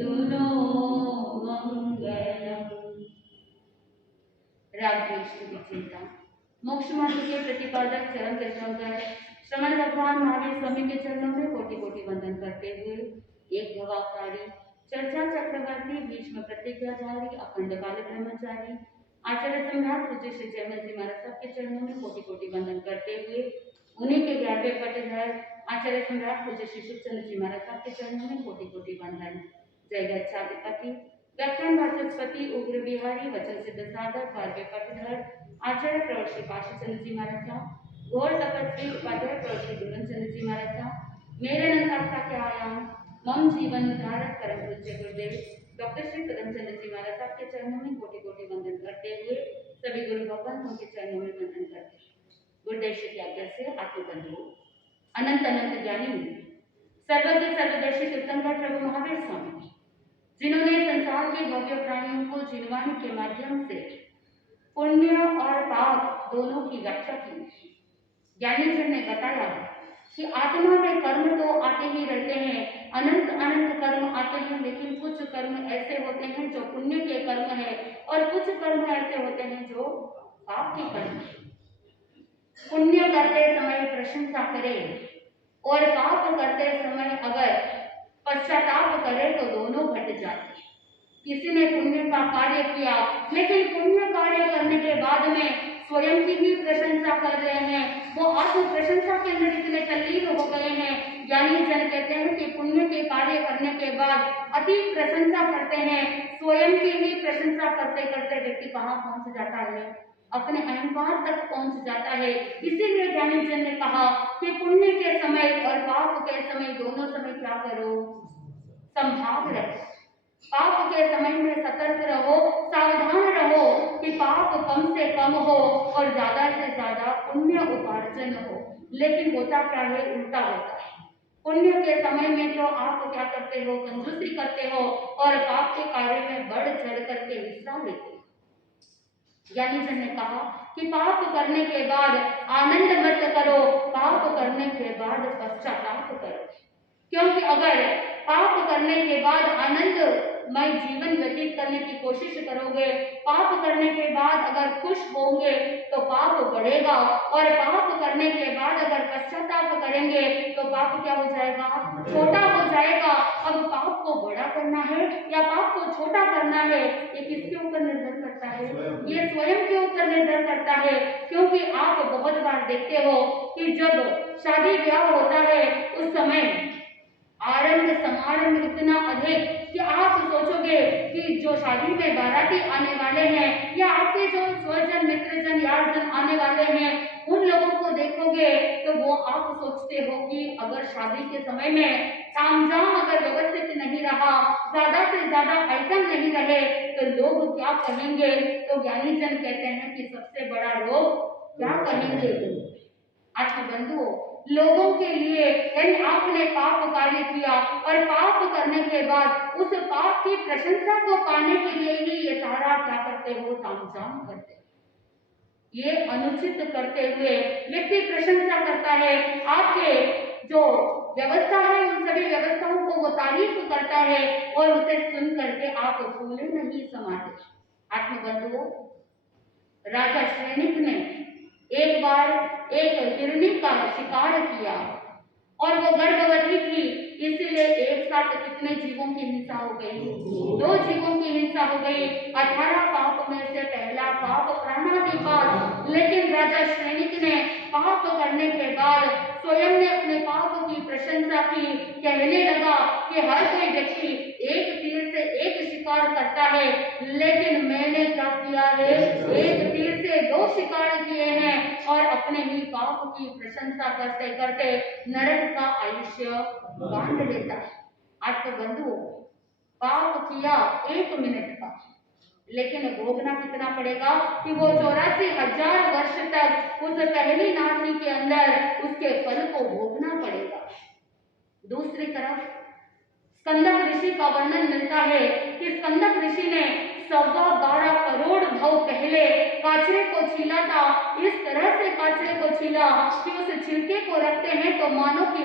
दुनो मंगलम। राग द्वेष की चिंता। मोक्ष मार्ग के प्रतिपादक चरम तीर्थंकर श्रमण भगवान महावीर स्वामी के चरणों में कोटि कोटि वंदन करते हुए एक भवावतारी चर्चा चक्रवर्ती भीष्म प्रतिज्ञाधारी अखंड काल ब्रह्मचारी आचार्य सम्राट पूज्य श्री जयमल जी महाराज साहब के चरणों में कोटि कोटि वंदन करते हुए उन्हीं के 11वें पटधर आचार्य सम्राट पूज्य श्री सुखचंद्र जी महाराज साहब के चरणों में कोटि कोटि वंदन। जय गच्छाधिपति व्याख्यान वाचस्पति उग्र बिहारी वचन सिद्ध साधक 12वें पटधर आचार्य प्रवर श्री काशीचंद्र जी महाराज साहब घोर तपस्वी उपाध्याय प्रवर श्री गुरुचंद्र जी महाराज साहब मेरे नंदास्ता के आयाम मम जीवन उद्धारक परम पूज्य गुरुदेव डॉक्टर श्री पदमचंद्र जी महाराज साहब के चरणों में कोटि कोटि वंदन करते हुए सभी गुरु भगवान उनके चरणों में वंदन करते हैं। गुरुदेव की आज्ञा से आत्मबंधु अनंत अनंत ज्ञानी सर्वज्ञ सर्वदर्शी तीर्थंकर प्रभु महावीर स्वामी जिन्होंने संसार के भव्य प्राणियों को जीववाणी के माध्यम से पुण्य और पाप दोनों की व्याख्या की। ज्ञानी जन ने बताया कि आत्मा में कर्म तो आते ही रहते हैं, अनंत अनंत कर्म आते हैं, लेकिन कुछ कर्म ऐसे होते हैं जो पुण्य के कर्म है और कुछ कर्म ऐसे होते हैं जो पाप के कर्म है। पुण्य करते समय प्रशंसा करें और पाप करते समय अगर पश्चाताप करे तो दोनों घट जाते हैं। किसी ने पुण्य का कार्य किया लेकिन पुण्य कार्य करने के बाद में स्वयं की भी प्रशंसा कर रहे हैं, वो आत्म प्रशंसा के अंदर इतने तल्लीन हो गए हैं। ज्ञानी जन कहते हैं कि पुण्य के कार्य करने के बाद अति प्रशंसा करते हैं, स्वयं की ही प्रशंसा करते करते व्यक्ति कहाँ पहुंच जाता है, अपने अहंकार तक पहुंच जाता है। इसीलिए ज्ञानी जन ने कहा कि पुण्य के समय और पाप के समय दोनों समय क्या करो, संभाग रखो। पाप के समय में सतर्क रहो, सावधान रहो कि पाप कम से कम हो और ज्यादा से ज्यादा पुण्य उपार्जन हो। लेकिन होता क्या है, उल्टा होता है। पुण्य के समय में तो आप क्या करते हो, कंजूसी करते हो और पाप के कार्य में बढ़ चढ़ करके हिस्सा लेते हो। ज्ञानी जन ने कहा कि पाप करने के बाद आनंद मत करो, पाप करने के बाद पश्चाताप करो। क्योंकि अगर पाप करने के बाद आनंदमय जीवन व्यतीत करने की कोशिश करोगे, पाप करने के बाद अगर खुश होंगे तो पाप बढ़ेगा और पाप करने के बाद अगर पश्चाताप करेंगे तो पाप क्या हो जाएगा, छोटा हो जाएगा। अब पाप को बड़ा करना है या पाप को छोटा करना है, ये किसके ऊपर निर्भर करता है, ये स्वयं के ऊपर निर्भर करता है। क्योंकि आप बहुत बार देखते हो कि जब शादी ब्याह होता है उस समय आरंभ समारंभ इतना अधिक कि आप सोचोगे कि जो शादी में बाराती आने वाले हैं या आपके जो स्वजन मित्रजन यारजन आने वाले हैं उन लोगों को देखोगे तो वो आप सोचते हो कि अगर शादी के समय में तामझाम अगर व्यवस्थित नहीं रहा, ज्यादा से ज्यादा आइटम नहीं रहे तो लोग क्या कहेंगे। तो ज्ञानी जन कहते हैं कि सबसे बड़ा लोग क्या कहेंगे। आत्मबंधुओं, लोगों के लिए यदि आपने पाप कार्य किया और पाप करने के बाद उस पाप की प्रशंसा को पाने के लिए ही ये सारा क्या करते हो, तामझाम करते हो। ये अनुचित करते हुए व्यक्ति प्रशंसा करता है, आपके जो व्यवस्था है उन सभी व्यवस्थाओं को वो तारीफ करता है और उसे सुन करके आप फूले नहीं समाते। आत्मबंधुओं, राजा श्रेणिक ने एक बार एक हिरनी का शिकार किया और वो गर्भवती थी, इसलिए एक साथ कितने जीवों की हिंसा हो गई, 2 जीवों की हिंसा हो गई। 18 पाप में से पहला पाप प्राणाधिपात। लेकिन राजा श्रेणिक ने पाप करने के बाद स्वयं ने अपने पाप की प्रशंसा की, कहने लगा कि हर कोई व्यक्ति एक तीर से एक शिकार करता है, लेकिन मैंने क्या किया है, एक तीर से 2 शिकार किए हैं और अपने ही पाप की प्रशंसा करते करते नरक का आयुष्य बांध लेता है। आत्मबंधुओं, पाप किया 1 मिनट का, लेकिन भोगना कितना पड़ेगा कि वो 84,000 वर्ष तक उस पहली नाथनी के अंदर उसके फल को भोगना पड़ेगा। दूसरी तरफ स्कंदक ऋषि का वर्णन मिलता है कि स्कंदक ऋषि ने 12.25 करोड़ भव पहले काचरे को छीला था। इस तरह से काचरे को छीला कि उस छिलके को रखते हैं तो मानो कि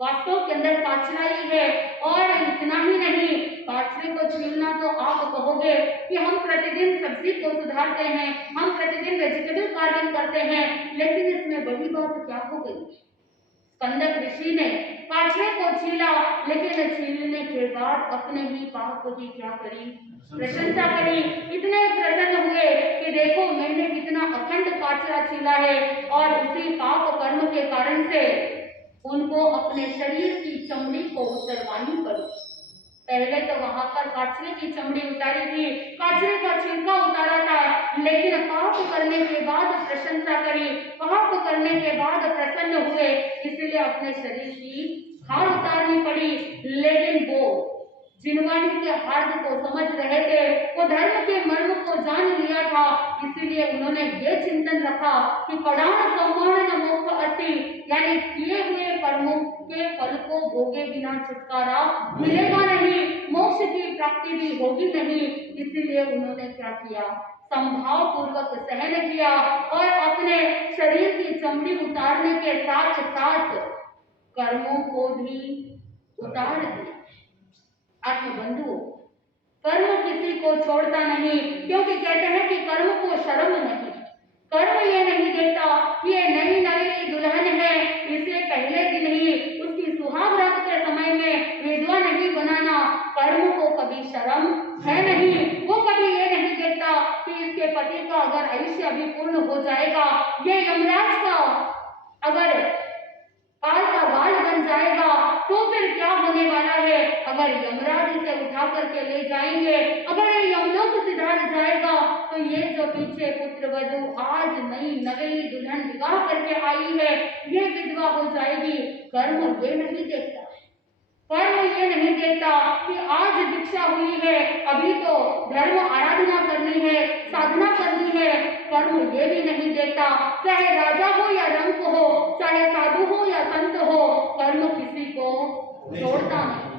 वास्तव के अंदर काचरा ही है। और इतना ही नहीं, कहोगे कि हम प्रतिदिन सब्जी को सुधारते हैं, हम प्रतिदिन वेजिटेबल गार्डनिंग करते हैं, लेकिन इसमें बड़ी बात क्या हो गई? स्कंदक ऋषि ने काछड़े को छीला, लेकिन छीलने के बाद अपने ही पाप की क्या करी? प्रशंसा करी। इतने प्रसन्न हुए कि देखो मैंने कितना अखंड काछड़ा छीला है, और उसी पाप कर्म के कारण से उनको अपने शरीर की चमड़ी को उतरवानी पड़ी। पहले तो वहां पर काछड़े की चमड़ी उतारी थी, काछड़े का छिलका उतारा था, लेकिन पाप करने के बाद प्रशंसा करी, पाप करने के बाद प्रसन्न हुए, इसलिए अपने शरीर की खाल उतारनी पड़ी। लेकिन वो जिनवाणी के हार्द को समझ रहे थे, वो धर्म के मर्म को जान लिया था, इसीलिए उन्होंने ये चिंतन रखा कि कड़ाण कमाण न मोक्ष अति, यानी किए हुए कर्मों के फल को भोगे बिना छुटकारा मिलेगा नहीं, मोक्ष की प्राप्ति भी होगी नहीं। इसीलिए उन्होंने क्या किया? संभाव पूर्वक सहन किया और अपने शरीर की चमड़ी उतारने के साथ साथ कर्मों को भी उतार दिया। आत्मबंधुओं, कर्म किसी को छोड़ता नहीं, क्योंकि कहते हैं कि कर्म को शर्म नहीं। कर्म ये नहीं देखता कि ये नई नवेली दुल्हन है, इसे पहले दिन ही उसकी सुहाग रात के समय में विधवा नहीं बनाना। कर्म को कभी शर्म है नहीं। वो कभी ये नहीं देखता कि इसके पति का अगर आयुष्य अभी पूर्ण हो जाएगा, ये यमराज का अगर काल का बाल बन जाएगा, तो फिर क्या होने वाला है? अगर यमराज इसे उठा करके ले जाएंगे, अगर ये यमलोक सिधार जाएगा, तो ये जो पीछे पुत्र वधू आज नई नवेली दुल्हन विवाह करके आई है, ये विधवा हो जाएगी। कर्म ये नहीं देखता, कर्म ये नहीं देखता कि आज दीक्षा हुई है, अभी तो धर्म आराधना करनी है, साधना करनी है। कर्म ये भी नहीं देखता, चाहे राजा हो या रंक हो, चाहे साधु हो या संत हो, कर्म किसी को छोड़ता नहीं।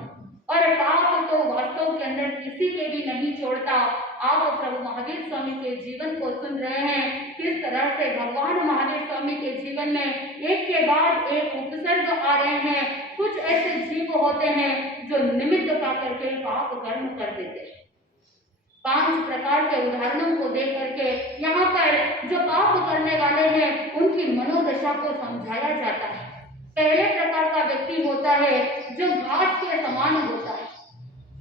और पाप तो वास्तव के अंदर किसी के भी नहीं छोड़ता। आप प्रभु महावीर स्वामी के जीवन को सुन रहे हैं, किस तरह से भगवान महावीर स्वामी के जीवन में एक के बाद एक उपसर्ग आ रहे हैं। कुछ ऐसे जीव होते हैं जो निमित्त पा करके पाप कर्म कर देते हैं। 5 प्रकार के उदाहरणों को देख करके यहाँ पर जो पाप करने वाले हैं उनकी मनोदशा को समझाया जाता है। पहले प्रकार का व्यक्ति होता है जो घास के समान होता है।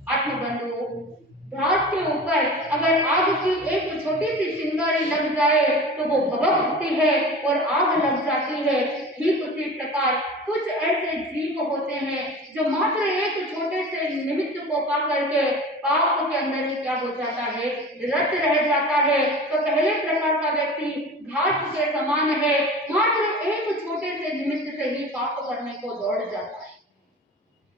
आत्मबंधुओं, घास के ऊपर अगर आग की एक छोटी सी चिंगारी लग जाए तो वो भभक उठती है और आग लग जाती है। ठीक उसी प्रकार कुछ ऐसे जीव होते हैं जो मात्र एक छोटे से निमित्त को पा करके पाप के अंदर ही क्या हो जाता है? रत रह जाता है। तो पहले प्रकार का व्यक्ति घास के समान है, मात्र एक छोटे से निमित्त से ही पाप करने को दौड़ जाता है।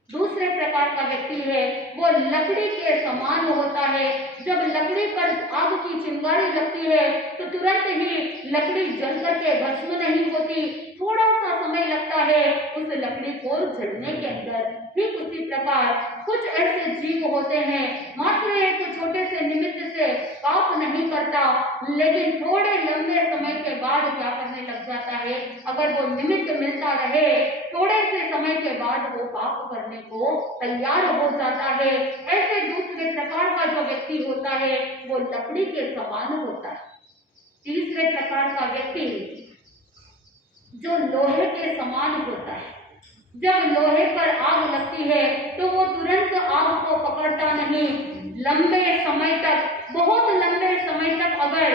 दूसरे प्रकार का व्यक्ति है वो लकड़ी के समान होता है। जब लकड़ी पर आग की चिंगारी लगती है तो तुरंत ही लकड़ी जल करके भस्म नहीं होती, थोड़ा सा समय लगता है उस लकड़ी को जलने के अंदर। ठीक उसी प्रकार कुछ ऐसे जीव होते हैं, मात्र एक छोटे से निमित्त से पाप नहीं करता, लेकिन थोड़े लंबे समय के बाद क्या करने लग जाता है? अगर वो निमित्त मिलता रहे, थोड़े से समय के बाद वो पाप करने को तैयार हो जाता है। ऐसे दूसरे प्रकार का जो व्यक्ति होता है वो लकड़ी के समान होता है। तीसरे प्रकार का व्यक्ति जो लोहे के समान होता है। जब लोहे पर आग लगती है तो वो तुरंत आग को पकड़ता नहीं, लंबे समय तक, बहुत लंबे समय तक अगर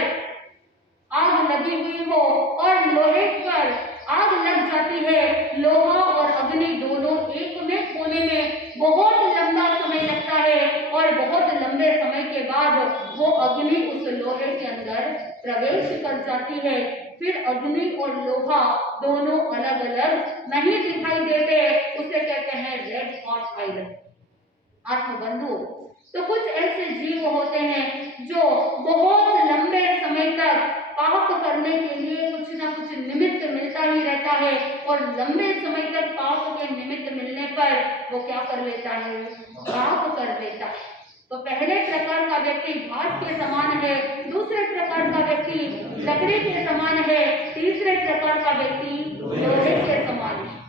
आग लगी हुई हो और लोहे पर आग लग जाती है, लोहा और अग्नि दोनों एक में होने में बहुत लंबा समय लगता है और बहुत लंबे समय के बाद वो अग्नि उस लोहे के अंदर प्रवेश कर जाती है। फिर अग्नि और लोहा दोनों अलग अलग नहीं दिखाई देते, उसे कहते हैं रेड हॉट आयरन। आत्मबंधु, तो कुछ ऐसे जीव होते हैं जो बहुत लंबे समय तक पाप करने के लिए कुछ ना कुछ निमित्त मिलता ही रहता है और लंबे समय तक पाप के निमित्त मिलने पर वो क्या कर लेता है? पाप कर लेता है। तो पहले प्रकार का व्यक्ति घास के समान है, दूसरे प्रकार का व्यक्ति लकड़ी के समान है, तीसरे प्रकार का व्यक्ति लोहे के समान है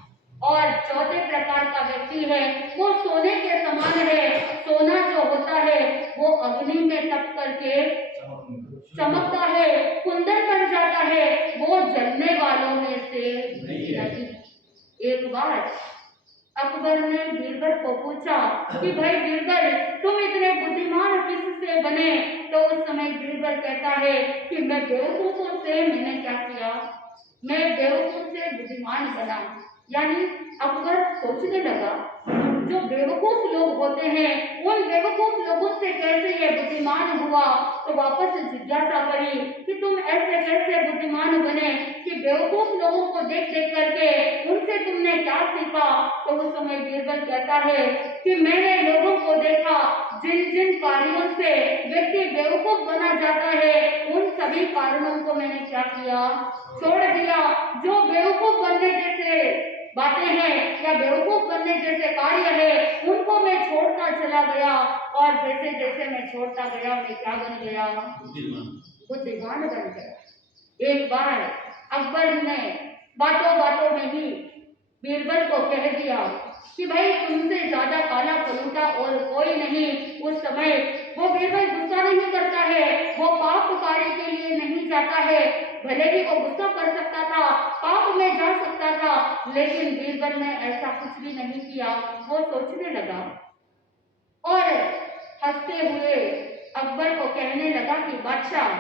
और चौथे प्रकार का व्यक्ति है वो सोने के समान है। सोना जो होता है वो अग्नि में तप चमकता है, कुंदन बन जाता है, वो जलने वालों में से नहीं। एक बार अकबर ने बीरबल को पूछा कि भाई बीरबल, तुम इतने बुद्धिमान किससे बने? तो उस समय बीरबल कहता है कि मैं बेवकूफों से, मैंने क्या किया, मैं बेवकूफ से बुद्धिमान बना। यानी अकबर सोचने लगा, जो बेवकूफ लोग होते हैं उन बेवकूफ लोगों से कैसे ये बुद्धिमान हुआ। तो वापस जिज्ञासा करी कि तुम ऐसे कैसे बुद्धिमान बने कि बेवकूफ लोगों को देख देख करके उनसे तुमने क्या सीखा। तो उस समय बीरबल कहता है कि मैंने लोगों को देखा, जिन जिन कार्यों से व्यक्ति बेवकूफ बना जाता है उन सभी कारणों को मैंने क्या किया, छोड़ दिया। जो बेवकूफ बनने जैसे बातें हैं या बेवकूफ बनने जैसे कार्य है उनको मैं छोड़ता चला गया, और जैसे जैसे मैं छोड़ता गया मैं क्या बन गया, बुद्धिमान बन गया। एक बार अकबर ने बातों बातों में ही बीरबल को कह दिया कि भाई तुमसे ज्यादा काला पलूटा और कोई नहीं। उस समय वो बीरबल गुस्सा नहीं करता है, वो पाप कार्य के लिए नहीं जाता है। भले ही वो गुस्सा कर सकता था, पाप में जा सकता था, लेकिन बीरबल ने ऐसा कुछ भी नहीं किया। वो सोचने लगा और हंसते हुए अकबर को कहने लगा कि बादशाह,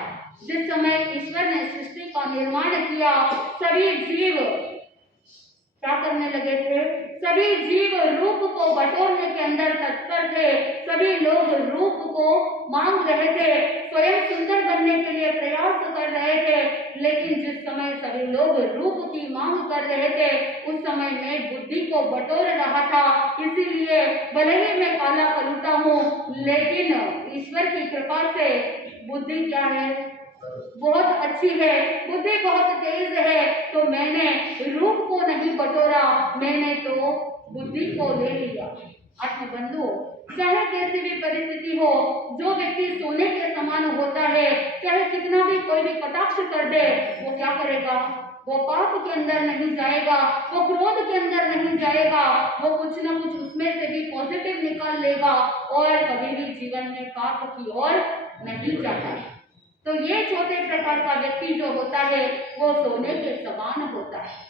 जिस समय ईश्वर ने सृष्टि का निर्माण किया, सभी जीव क्या करने लगे थे, सभी जीव रूप को बटोरने के अंदर तत्पर थे। सभी लोग रूप को मांग रहे थे, स्वयं सुंदर बनने के लिए प्रयास कर रहे थे। लेकिन जिस समय सभी लोग रूप की मांग कर रहे थे उस समय मैं बुद्धि को बटोर रहा था। इसीलिए भले ही मैं काला पलूटा हूँ, लेकिन ईश्वर की कृपा से बुद्धि क्या है, बहुत अच्छी है, बुद्धि बहुत तेज है। तो मैंने रूप को नहीं बटोरा, मैंने तो बुद्धि को ले लिया। आत्मबंधु, चाहे कैसी भी परिस्थिति हो, जो व्यक्ति सोने के समान होता है, चाहे कितना भी कोई भी कटाक्ष कर दे, वो क्या करेगा, वो पाप के अंदर नहीं जाएगा, वो क्रोध के अंदर नहीं जाएगा, वो कुछ ना कुछ उसमें से भी पॉजिटिव निकाल लेगा और कभी भी जीवन में पाप की ओर नहीं जाता। तो ये छोटे प्रकार का व्यक्ति जो होता है वो सोने के समान होता है।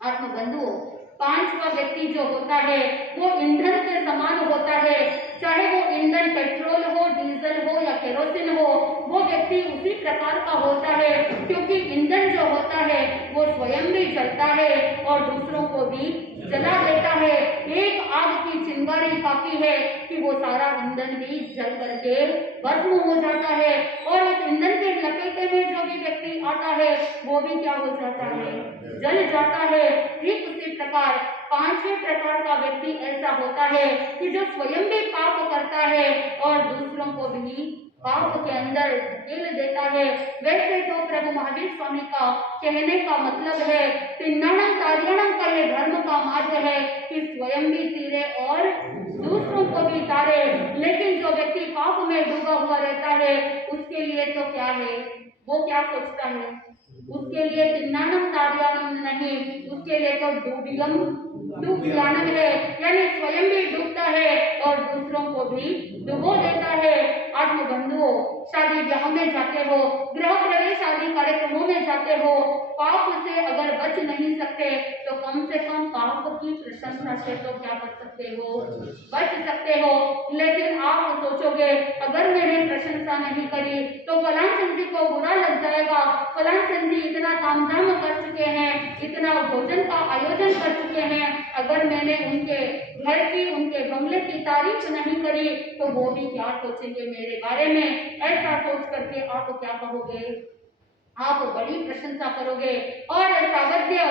आत्मबंधुओं, पांचवा व्यक्ति जो होता है वो ईंधन के समान होता है। चाहे वो ईंधन पेट्रोल हो, डीजल हो या केरोसिन हो, वो व्यक्ति उसी प्रकार का होता है, क्योंकि ईंधन जो होता है वो स्वयं भी जलता है और दूसरों को भी जला देता है। एक आग की चिंगारी काफी है कि वो सारा ईंधन भी जल करके भस्म हो जाता है, और इस ईंधन के लपेटे में जो भी व्यक्ति आता है वो भी क्या हो जाता है, जल जाता है। ठीक उसी प्रकार पांचवें प्रकार का व्यक्ति ऐसा होता है कि जो स्वयं भी पाप करता है और दूसरों को भी पाप के अंदर धकेल देता है। वैसे तो प्रभु महावीर स्वामी का कहने का मतलब है, तिन्नाणम तारियाणम का ये धर्म का मार्ग है कि स्वयं भी तीरे और दूसरों को भी तारे। लेकिन जो व्यक्ति पाप में डूबा हुआ रहता है उसके लिए तो क्या है, वो क्या सोचता है, उसके लिए तिन्नाणम तारियाणम नहीं, उसके लिए तो डूबियानम है, यानी स्वयं भी डूबता है और दूसरों को भी डुबो देता है। आत्मबंधुओं, शादी ब्याह में जाते हो, गृह प्रवेश आदि कार्यक्रमों में जाते हो, पाप से अगर बच नहीं सकते तो कम से कम पाप की प्रशंसा से तो क्या कर सकते हो, बच सकते हो। लेकिन आप सोचोगे अगर मैंने प्रशंसा नहीं करी तो फलां चंद जी को बुरा लग जाएगा, फलां चंद जी इतना तामझाम कर चुके हैं, इतना भोजन का आयोजन कर चुके हैं, अगर मैंने उनके घर की, उनके बंगले की तारीफ नहीं करी तो वो भी क्या सोचेंगे मेरे बारे में। ऐसा सोच करके आप क्या कहोगे, आप बड़ी प्रशंसा करोगे और सावध्य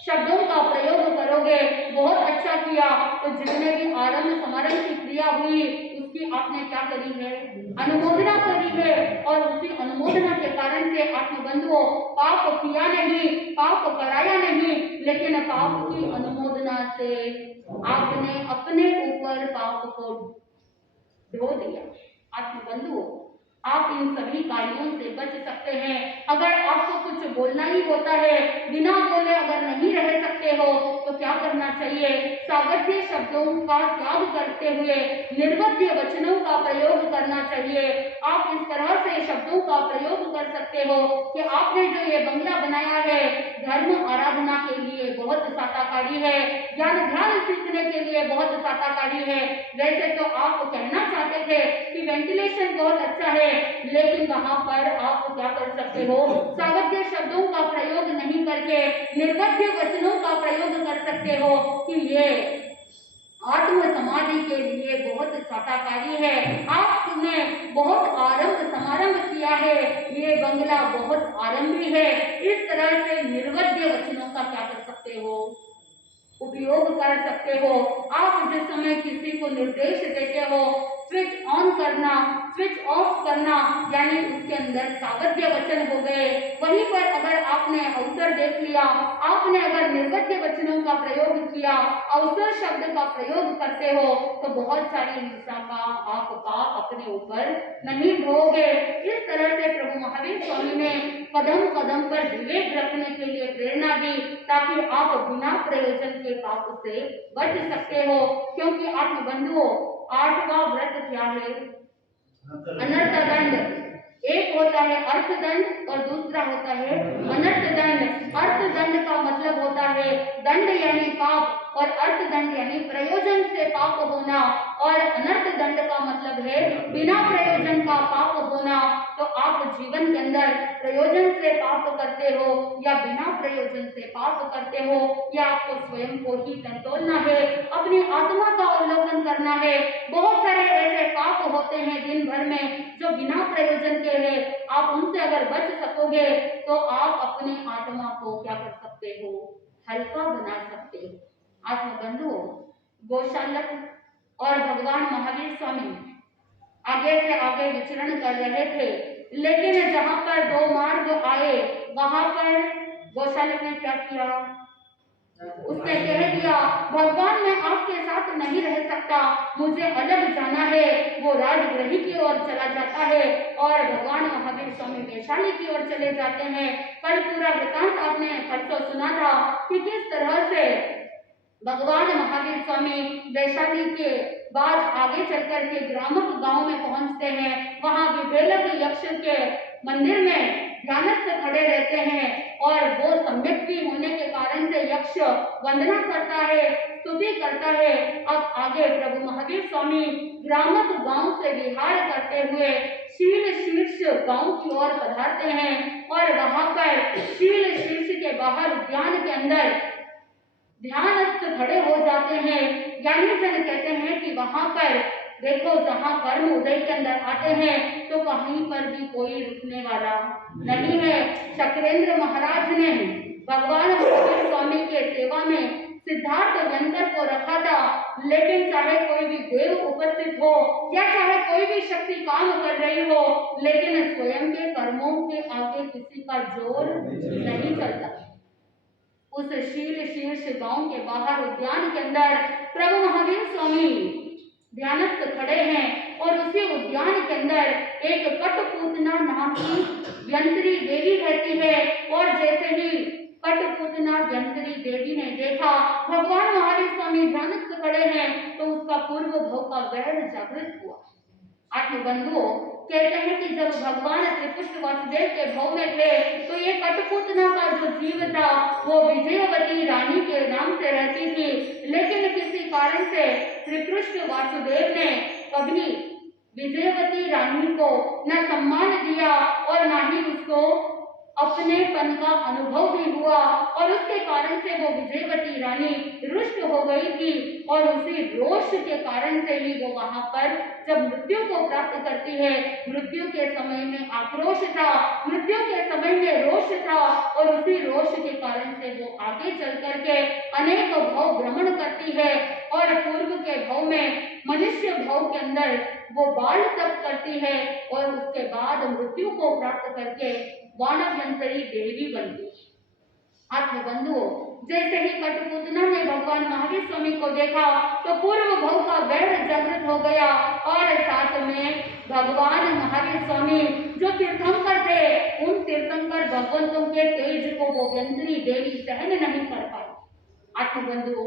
शब्दों का प्रयोग करोगे। बहुत अच्छा किया, तो जितने भी आरंभ समारंभ की क्रिया हुई उसकी आपने क्या करी है, अनुमोदना करी है, और उसी अनुमोदना के कारण से आत्मबंधुओं पाप किया नहीं, पाप कराया नहीं, लेकिन पाप की अनुमोदना से आपने अपने ऊपर पाप को ढो दिया। आत्मबंधुओं, आप इन सभी कार्यों से बच सकते हैं। अगर आपको कुछ बोलना ही होता है, बिना बोले अगर नहीं रह सकते हो तो क्या करना चाहिए? सागत्य शब्दों का त्याग करते हुए निर्वध्य वचनों का प्रयोग करना चाहिए। आप इस तरह से शब्दों का प्रयोग कर सकते हो कि आपने जो ये बंगला बनाया है धर्म आराधना के लिए बहुत साताकारी है, ज्ञान ध्यान सीखने के लिए बहुत साताकारी है। वैसे तो आप कहना चाहते थे कि वेंटिलेशन बहुत अच्छा है, लेकिन वहां पर आप क्या कर सकते हो? सागत्य शब्दों का प्रयोग नहीं करके निर्वध्य वचनों का प्रयोग कर सकते हो कि ये आत्म समाधि के लिए बहुत साताकारी है। आपने बहुत आरंभ समारंभ किया है, ये बंगला बहुत आरंभी है। इस तरह से निर्वध्य वचनों का क्या कर सकते हो? उपयोग कर सकते हो। आप जिस समय किसी को निर्देश देते हो स्विच ऑन करना, स्विच ऑफ करना, यानी उसके अंदर सागत्य वचन हो गए। वहीं पर अगर आपने अवसर देख लिया, आपने अगर निर्वध्य वचनों का प्रयोग किया, अवसर शब्द का प्रयोग करते हो तो बहुत सारी हिंसा का आप पाप अपने ऊपर नहीं ढोगे। इस तरह से प्रभु महावीर स्वामी ने कदम कदम पर विवेक रखने के लिए प्रेरणा दी, ताकि आप बिना प्रयोजन के पाप से बच सकते हो। क्योंकि आत्मबंधुओं, 8वां व्रत क्या है? अनर्थ दंड। एक होता है अर्थ दंड और दूसरा होता है अनर्थ दंड। अर्थ दंड का मतलब होता है दंड यानी पाप, और अर्थ दंड यानी प्रयोजन से पाप होना, और अनर्थ दंड का मतलब है बिना प्रयोजन का पाप होना। तो आप जीवन के अंदर प्रयोजन से पाप करते हो या बिना प्रयोजन से पाप करते हो, या आपको स्वयं को ही कंट्रोलना है, अपनी आत्मा का अवलोकन करना है। बहुत सारे ऐसे पाप होते हैं दिन भर में जो बिना प्रयोजन के हैं, आप उनसे अगर बच सकोगे तो आप अपनी आत्मा को क्या कर सकते हो? हल्का बना सकते हो। आत्मबंधुओं, गोशालक और भगवान महावीर स्वामी आगे से आगे विचरण कर रहे थे, लेकिन जहां पर दो मार्ग आए वहां पर गोशालक ने क्या किया? उसने कह दिया भगवान मैं आपके साथ नहीं रह सकता, मुझे अलग जाना है। वो राजगृह की ओर चला जाता है और भगवान महावीर स्वामी वैशाली की ओर चले जाते हैं। कल पूरा वृतांत आपने परसों सुना था कि किस तरह से भगवान महावीर स्वामी वैशाली के बाद आगे चलकर के ग्रामक गांव में पहुंचते हैं। वहां विभेलक यक्ष के मंदिर में ध्यानस्थ खड़े रहते हैं और वो सम्यक भी होने के कारण से यक्ष वंदना करता है, स्तुति करता है। अब आगे प्रभु महावीर स्वामी ग्रामक गांव से विहार करते हुए शील शीर्ष गांव की ओर पधारते हैं और वहां पर शील शीर्ष के बाहर उद्यान के अंदर ध्यानस्थ खड़े हो जाते हैं। ज्ञानी जन कहते हैं कि वहां पर देखो जहां कर्म उदय के अंदर आते हैं तो कहीं पर भी कोई रुकने वाला नहीं है। शक्रेंद्र महाराज ने भगवान महावीर स्वामी के सेवा में सिद्धार्थ व्यंकर को रखा था, लेकिन चाहे कोई भी देव उपस्थित हो या चाहे कोई भी शक्ति काम कर रही हो, लेकिन स्वयं के कर्मों के आगे किसी का जोर नहीं चलता। उस शील शीर्ष गांव के बाहर उद्यान के अंदर प्रभु महावीर स्वामी ध्यानस्थ खड़े हैं और उसी उद्यान के अंदर एक कठपुतना नाम की यंत्री देवी रहती है। और जैसे ही कठपुतना यंत्री देवी ने देखा भगवान महावीर स्वामी ध्यानस्थ खड़े हैं तो उसका पूर्व भव का वैर जागृत हुआ। आत्मबंधुओं, कहते हैं कि जब भगवान त्रिपुष्ट वासुदेव के भव में थे तो ये कठपुतना का जो जीव था वो विजयवती रानी के नाम से रहती थी, लेकिन किसी कारण से त्रिपुष्ट वासुदेव ने कभी विजयवती रानी को न सम्मान दिया और न ही उसको अपनेपन का अनुभव भी हुआ, और उसके कारण से वो विजयवती रानी रुष्ट हो गई थी। और उसी रोष के कारण से ही वो वहां पर जब मृत्यु को प्राप्त करती है, मृत्यु के समय में आक्रोश था, मृत्यु के समय में रोष था, और उसी रोष के कारण से वो आगे चल करके अनेक भव भ्रमण करती है और पूर्व के भव में मनुष्य भव के अंदर वो बाल तप करती है और उसके बाद मृत्यु को प्राप्त करके वानरयंत्री देवी बनती। आत्मबंधुओं, जैसे ही कठपुतना ने भगवान महावीर स्वामी को देखा तो पूर्व भव का वैर जागृत हो गया और साथ साथ में भगवान महावीर स्वामी जो तीर्थंकर थे, उन तीर्थंकर भगवंतों के तेज को वो व्यंतरी देवी सहन नहीं कर पाई। आत्मबंधुओं,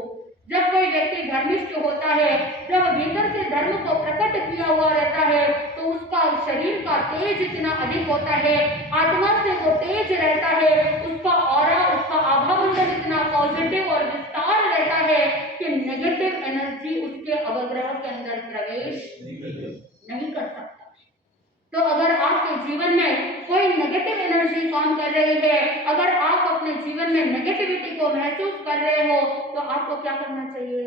जब कोई व्यक्ति धर्मिष्ठ होता है, जब भीतर से धर्म को प्रकट किया हुआ रहता है, तो उसका शरीर का तेज इतना अधिक होता है, आत्मा से वो तेज रहता है, उसका ऑरा, उसका आभामंडल इतना पॉजिटिव और विस्तार रहता है कि नेगेटिव एनर्जी उसके अवग्रह के अंदर प्रवेश नहीं कर सकता। तो अगर आपके जीवन में कोई नेगेटिव एनर्जी काम कर रही है, अगर आप अपने जीवन में नेगेटिविटी को महसूस कर रहे हो, तो आपको क्या करना चाहिए?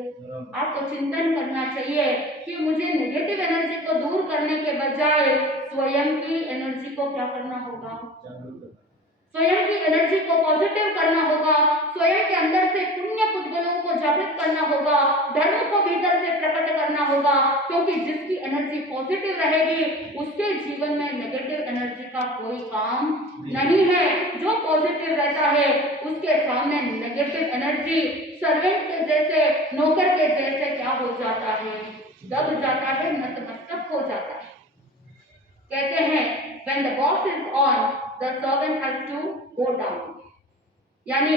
आपको चिंतन करना चाहिए कि मुझे नेगेटिव एनर्जी को दूर करने के बजाय स्वयं की एनर्जी को क्या करना होगा? स्वयं की एनर्जी को पॉजिटिव करना होगा, स्वयं के अंदर से पुण्य पुद्गलों को जागृत करना होगा, धर्म को भीतर से प्रकट करना होगा, क्योंकि जिसकी एनर्जी पॉजिटिव रहेगी उसके जीवन में नेगेटिव एनर्जी का कोई काम नहीं है। जो पॉजिटिव रहता है उसके सामने नेगेटिव एनर्जी सर्वेंट के जैसे, नौकर के जैसे क्या हो जाता है? दब जाता है, नतमस्तक हो जाता है। कहते हैं when the boss is on, the servant has to go down। यानी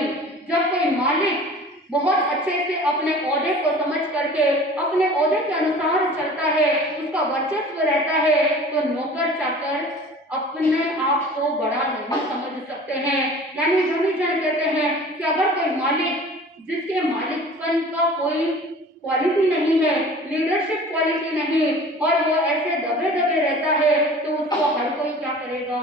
जब कोई मालिक बहुत अच्छे से अपने ओहदे को समझ करके अपने ओहदे के अनुसार चलता है, उसका वर्चस्व रहता है, तो नौकर चाकर अपने आप को बड़ा नहीं समझ सकते हैं। यानी जन कहते हैं कि अगर कोई मालिक जिसके मालिकपन का कोई क्वालिटी नहीं है, लीडरशिप क्वालिटी नहीं, और वो ऐसे दबे दबे रहता है, तो उसको हर कोई क्या करेगा?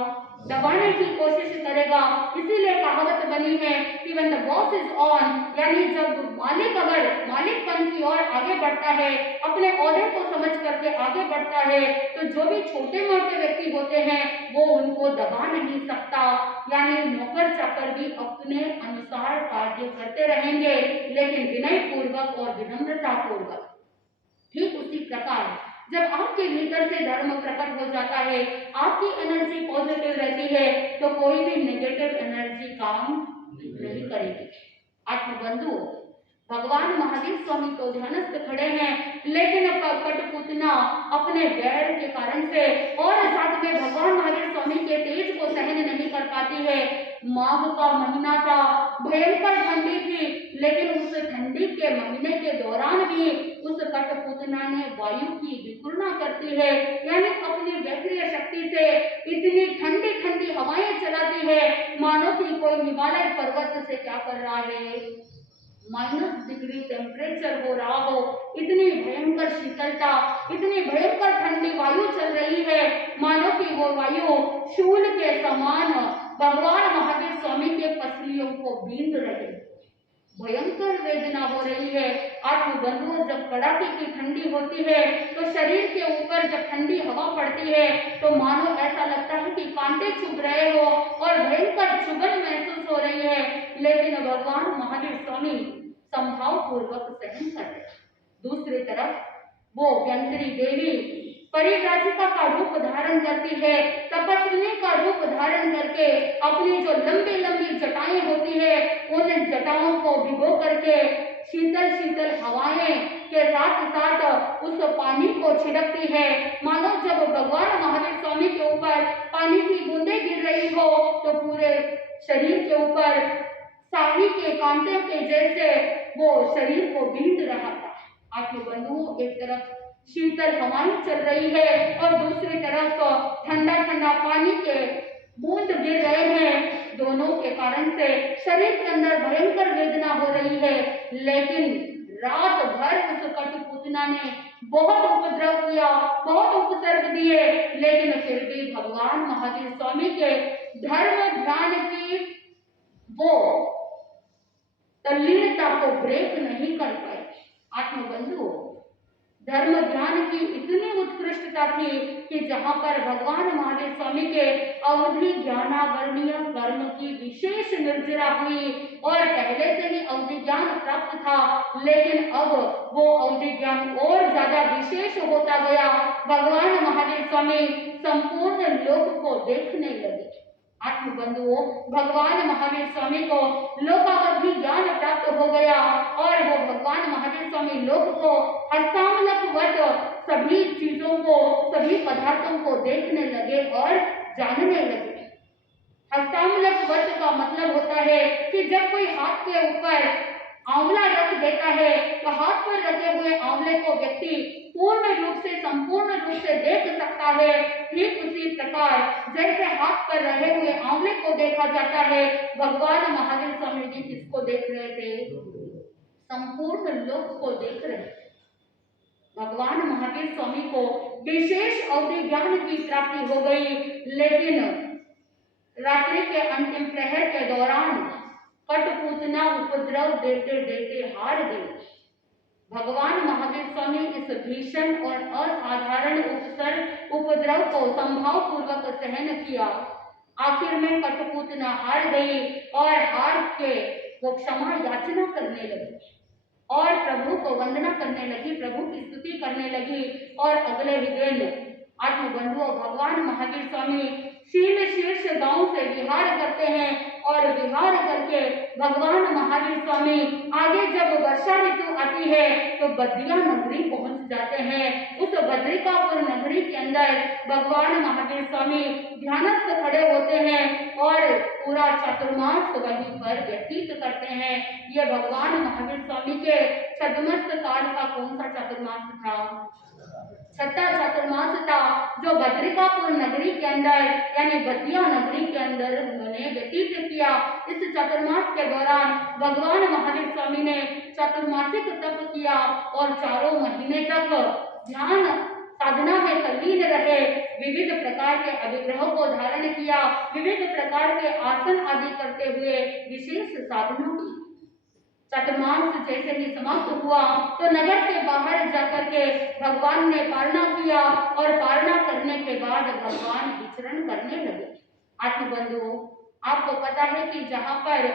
दबाने की कोशिश करेगा। इसीलिए कहावत बनी है कि when the boss is on, यानी जब मालिक अगर मालिकपन की ओर आगे बढ़ता है, अपने ओहदे को समझ करके आगे बढ़ता है, तो जो भी छोटे मोटे व्यक्ति होते हैं वो उनको दबा नहीं सकता। यानी नौकर चाकर भी अपने अनुसार कार्य करते रहेंगे, लेकिन विनय पूर्वक और विनम्रता पूर्वक। ठीक उसी प्रकार जब आपके भीतर से धर्म प्रकट हो जाता है, आपकी एनर्जी पॉजिटिव रहती है, तो कोई भी नेगेटिव एनर्जी काम नहीं करेगी। आत्मबंधु, भगवान महावीर स्वामी तो ध्यानस्थ खड़े हैं, लेकिन कठपुतना अपने वैर के कारण से और साथ में भगवान महावीर स्वामी के तेज को सहन नहीं कर पाती है। माघ का महीना था, भयंकर ठंडी थी, लेकिन उस ठंडी के महीने के दौरान भी उस कठपुतना ने वायु की विकुलना करती है, यानी अपनी वैक्रिय शक्ति से इतनी ठंडी ठंडी हवाएं चलाती है, मानो कि कोई हिमालय पर्वत से क्या कर रहा है, -डिग्री टेम्परेचर हो रहा हो। इतनी भयंकर शीतलता, इतनी भयंकर ठंडी वायु चल रही है, मानो कि वो वायु शूल के समान भगवान महावीर स्वामी के पसलियों को बींध रही। भयंकर वेदना हो रही है। आत्मबंधुओं, जब कड़ाके की ठंडी होती है तो शरीर के ऊपर जब ठंडी हवा पड़ती है तो मानो ऐसा लगता है कि कांटे चुभ रहे हो और भयंकर चुभन महसूस हो रही है, लेकिन भगवान महावीर स्वामी संभाव पूर्वक सहन कर रहे। दूसरी तरफ वो व्यंतरी देवी परिव्राजिका का रूप धारण करती है, तपस्विनी का रूप धारण करके अपनी जो लंबी लंबी जटाएं होती है, उन जटाओं को भिगो करके शीतल शीतल हवाएं के साथ साथ उस पानी को छिड़कती है, मानो जब भगवान महावीर स्वामी के ऊपर पानी की बूंदें गिर रही हो तो पूरे शरीर के ऊपर साही के कांटे के जैसे वो शरीर को बींध रहा था। आत्मबंधुओं, एक तरफ शीतल हवाएं चल रही है और दूसरी तरफ ठंडा ठंडा पानी के बूंद गिर रहे हैं। दोनों के कारण से शरीर के अंदर भयंकर वेदना हो रही है, लेकिन रात भर उस कठपुतना ने बहुत उपद्रव किया, बहुत उपसर्ग दिए, लेकिन फिर भी भगवान महावीर स्वामी के धर्म ध्यान की वो तल्लीनता को ब्रेक नहीं कर पाए। आत्मबंधु, धर्म ध्यान की इतनी उत्कृष्टता थी कि जहां पर भगवान महावीर स्वामी के अवधि ज्ञानावरणीय कर्म की विशेष निर्जरा हुई और पहले से ही अवधि ज्ञान प्राप्त था, लेकिन अब वो अवधि ज्ञान और ज्यादा विशेष होता गया। भगवान महावीर स्वामी संपूर्ण लोक को देखने लगे। आत्मबंधुओं, भगवान महावीर स्वामी को लोकावधि ज्ञान प्राप्त हो गया और वो भगवान महावीर स्वामी लोक को हस्तामलकवत सभी चीजों को, सभी पदार्थों को देखने लगे और जानने लगे। हस्तामलक वर्त का मतलब होता है कि जब कोई हाथ के ऊपर आंवला रख देता है तो हाथ पर रखे हुए आंवले को व्यक्ति पूर्ण रूप से संपूर्ण रूप से देख सकता है। ठीक उसी प्रकार जैसे हाथ पर रहे हुए आंवले को देखा जाता है, भगवान महावीर स्वामी जी किसको देख रहे थे? संपूर्ण लोक को देख रहे थे। भगवान महावीर स्वामी को विशेष अवधि ज्ञान की प्राप्ति हो गई, लेकिन रात्रि के अंतिम प्रहर के दौरान कठपुतना उपद्रव देते देते हार गए। भगवान महावीर स्वामी इस भीषण और असाधारण उपद्रव को संभाव पूर्वक सहन किया। आखिर में कठपुतना हार गई और हार के वो क्षमा याचना करने लगी और प्रभु को वंदना करने लगी, प्रभु की स्तुति करने लगी। और अगले ही दिन आत्मबंधुओं, भगवान महावीर स्वामी शील शीर्ष गांव से विहार करते हैं और विहार करके भगवान महावीर स्वामी आगे जब वर्षा ऋतु आती है तो बद्रिया नगरी पहुंच जाते हैं। उस बद्रिकापुर नगरी के अंदर भगवान महावीर स्वामी ध्यानस्थ खड़े होते हैं और पूरा चातुर्मास वहीं पर व्यतीत करते हैं। ये भगवान महावीर स्वामी के छद्मस्त काल का कौन सा चातुर्मास था? छठा चातुर्मास था, जो बद्रिकापुर नगरी के अंदर यानी बद्रिया नगरी के अंदर उन्होंने व्यतीत किया। इस चातुर्मास के दौरान भगवान महावीर स्वामी ने चातुर्मासिक तप किया और 4 महीने तक ध्यान साधना में तल्लीन रहे। विविध प्रकार के अभिग्रहों को धारण किया, विविध प्रकार के आसन आदि करते हुए विशेष साधना की। चातुर्मास जैसे ही समाप्त हुआ तो नगर के बाहर जाकर के भगवान ने पारणा किया और पारणा करने के बाद भगवान विचरण करने लगे। आत्मबंधुओं, आपको पता है कि जहाँ पर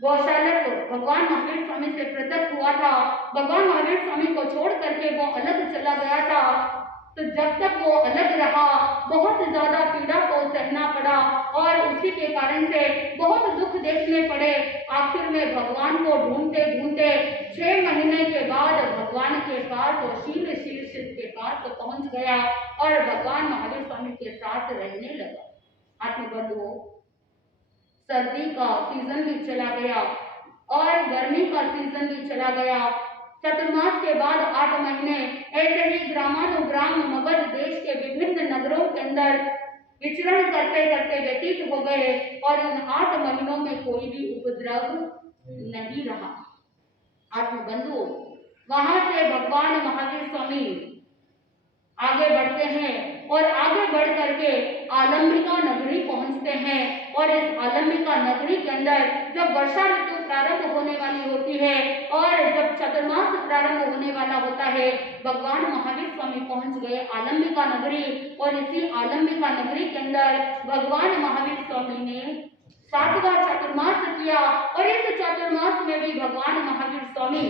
गौशालक भगवान महावीर स्वामी से पृथक हुआ था, भगवान महावीर स्वामी को छोड़ करके वो अलग चला गया था, तो जब तक वो अलग रहा बहुत ज्यादा पीड़ा को सहना पड़ा और उसी के कारण से बहुत दुख देखने पड़े। आखिर में भगवान को ढूंढते ढूंढते 6 महीने के बाद भगवान के पास वो शील शीर्ष के पास पहुंच गया और भगवान महावीर स्वामी के साथ रहने लगा। आत्मबंधुओं, सर्दी का सीजन भी चला गया और गर्मी का सीजन भी चला गया। चतुर्मास के बाद 8 महीने ऐसे ही ग्रामानुग्राम मगध देश के विभिन्न नगरों के अंदर विचरण करते करते व्यतीत हो गए और इन 8 महीनों में कोई भी उपद्रव नहीं रहा। आत्मबंधुओं, वहां से भगवान महावीर स्वामी आगे बढ़ते हैं और आगे बढ़ करके आलंबिका नगरी पहुंचते हैं और इस आलंबिका नगरी के अंदर जब वर्षा ऋतु प्रारंभ होने वाली होती है और जब चतुर्मास प्रारंभ होने वाला होता है, भगवान महावीर स्वामी पहुंच गए आलंबिका नगरी और इसी आलंबिका नगरी के अंदर भगवान महावीर स्वामी ने 7वां चातुर्मास किया और इस चातुर्मास में भी भगवान महावीर स्वामी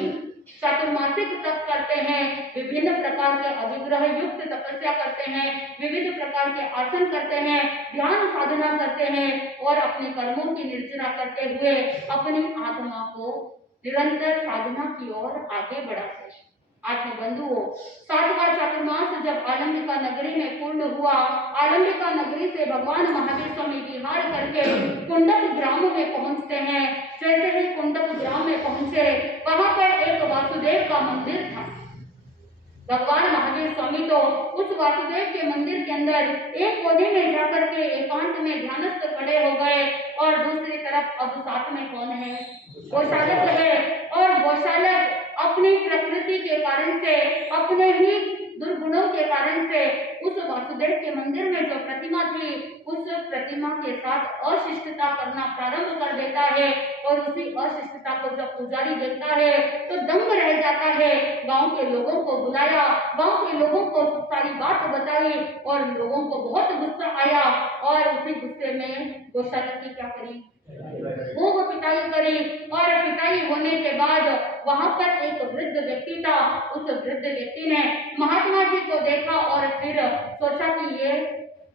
चातुर्मासिक तप करते हैं, विभिन्न प्रकार के अभिग्रह युक्त तपस्या करते हैं, विविध प्रकार के आसन करते हैं, ध्यान साधना करते हैं और अपने कर्मों की निर्जरा करते हुए अपनी आत्मा को निरंतर साधना की ओर आगे बढ़ाते हैं। आत्मबंधुओं, 7वां चातुर्मास जब आलंबिका नगरी में पूर्ण हुआ, आलंबिका नगरी से भगवान महावीर स्वामी विहार करके कुंडक ग्राम में पहुंचते हैं। जैसे ही कुंडक ग्राम में पहुंचे, वहां पर एक वासुदेव का मंदिर था। भगवान महावीर स्वामी तो उस वासुदेव के मंदिर के अंदर एक कोने में जाकर के एकांत में ध्यानस्थ खड़े हो गए और दूसरी तरफ अब साथ में कौन है? गौशालक है। और गौशालक अपनी प्रकृति के कारण से, अपने ही दुर्गुणों के कारण से उस वासुदेव के मंदिर में जो प्रतिमा थी, उस प्रतिमा के साथ अशिष्टता करना प्रारंभ कर देता है और उसी अशिष्टता को जब पुजारी देखता है तो दंग रह जाता है। गांव के लोगों को बुलाया, गांव के लोगों को सारी बात बताई और लोगों को बहुत गुस्सा आया और उसी गुस्से में गौशालक की क्या करी? वो पिटाई करी और पिटाई होने के बाद वहां पर एक वृद्ध व्यक्ति था। उस वृद्ध व्यक्ति ने महात्मा जी को देखा और फिर सोचा कि ये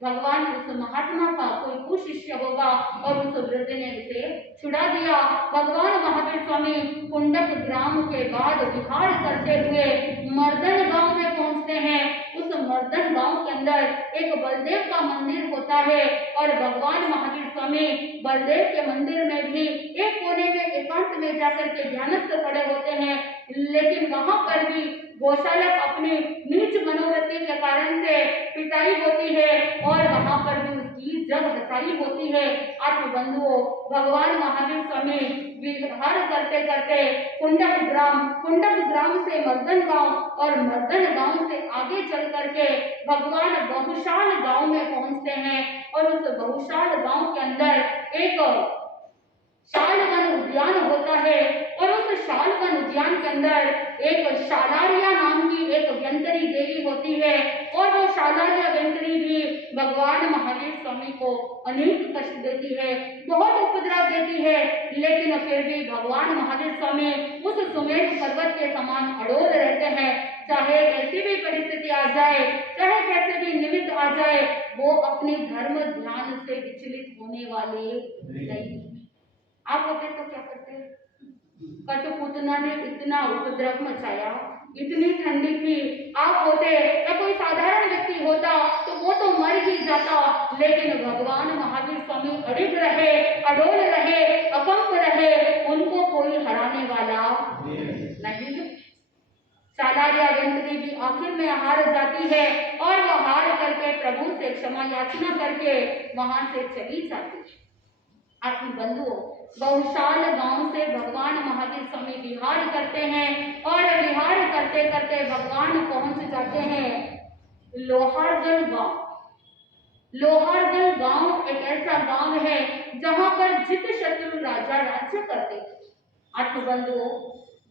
भगवान उस महात्मा का कोई कुशिष्य होगा और उस वृद्ध ने उसे छुड़ा दिया। भगवान महावीर स्वामी कुंडक ग्राम के बाद विहार करते हुए मर्दन गांव में पहुंचते हैं। उस मर्दन गांव के अंदर एक बलदेव का मंदिर होता है और भगवान महावीर स्वामी बलदेव के मंदिर में भी एक कोने में एकांत में जाकर के ध्यानस्थ खड़े होते हैं। लेकिन वहां पर भी गोशालक अपनी नीच मनोवृत्ति के कारण से पिटाई होती है और वहां पर भी उसकी जब हसाई होती है। आत्मबंधुओं, भगवान महावीर स्वामी विहार करते करते कुंडक ग्राम से मर्दन गांव और मर्दन गांव से आगे चल करके भगवान बहुशाल गांव में पहुंचते हैं और उस बहुशाल गांव के अंदर एक शालवन उद्यान होता है और उस शालवन उद्यान के अंदर एक शालारिया नाम की एक व्यंतरी देवी होती है और वो शालारिया व्यंतरी भी भगवान महावीर स्वामी को अनेक कष्ट देती है, बहुत उपद्रव देती है। लेकिन फिर भी भगवान महावीर स्वामी उस सुमेर पर्वत के समान अड़ोल रहते हैं। चाहे कैसी भी परिस्थिति आ जाए, चाहे कैसे भी निमित्त आ जाए, वो अपने धर्म ध्यान से विचलित होने वाले नहीं। आप होते तो क्या करते? कटुपुतना ने इतना उपद्रव मचाया, इतनी ठंडी थी, आप होते या कोई साधारण व्यक्ति होता तो वो तो मर ही जाता। लेकिन भगवान महावीर स्वामी अड़िग रहे, अडोल रहे, अकंप रहे, उनको कोई हराने वाला नहीं। शालारिया व्यंतरी भी आखिर में हार जाती है और वो हार करके प्रभु से क्षमा याचना करके वहां से चली जाती है। अपनी बंधुओं, बहुशाल गांव से भगवान महावीर स्वामी विहार करते हैं और विहार करते करते भगवान पहुंच जाते हैं लोहारगढ़ गांव। लोहारगढ़ गांव एक ऐसा गांव है जहां पर जितशत्रु राजा राज्य करते थे। आत्मबंधुओं,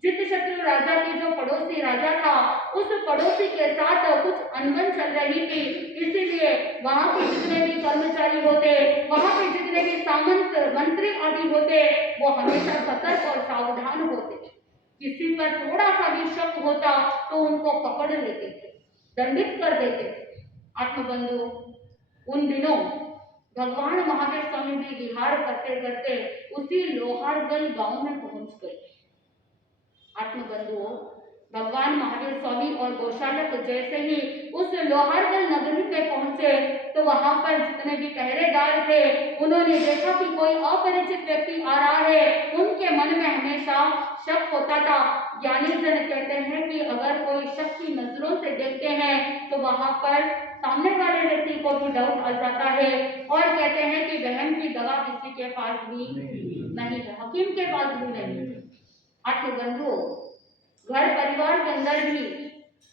जितशत्रु राजा के जो पड़ोसी राजा था, उस पड़ोसी के साथ कुछ अनबन चल रही थी, इसीलिए वहां के जितने भी कर्मचारी होते, वहां के जितने भी सामंत मंत्री आदि होते, वो हमेशा सतर्क और सावधान होते। किसी पर थोड़ा सा भी शक होता तो उनको पकड़ लेते थे, दंडित कर देते थे। आत्मबंधु, उन दिनों भगवान महावीर स्वामी भी विहार करते करते उसी लोहारगढ़ गांव में पहुंच गए। आत्मबंधुओं, भगवान महावीर स्वामी और गोशालक जैसे ही उस लोहारगढ़ नगरी में पहुंचे तो वहां पर जितने भी पहरेदार थे, उन्होंने देखा कि कोई अपरिचित व्यक्ति आ रहा है। उनके मन में हमेशा शक होता था। ज्ञानी जन कहते हैं कि अगर कोई शक की नजरों से देखते हैं तो वहां पर सामने वाले व्यक्ति को भी डाउट आ जाता है और कहते हैं कि वहम की दवा किसी के पास भी नहीं है, हकीम के पास भी नहीं है। आत्मबंधुओं, घर परिवार के अंदर भी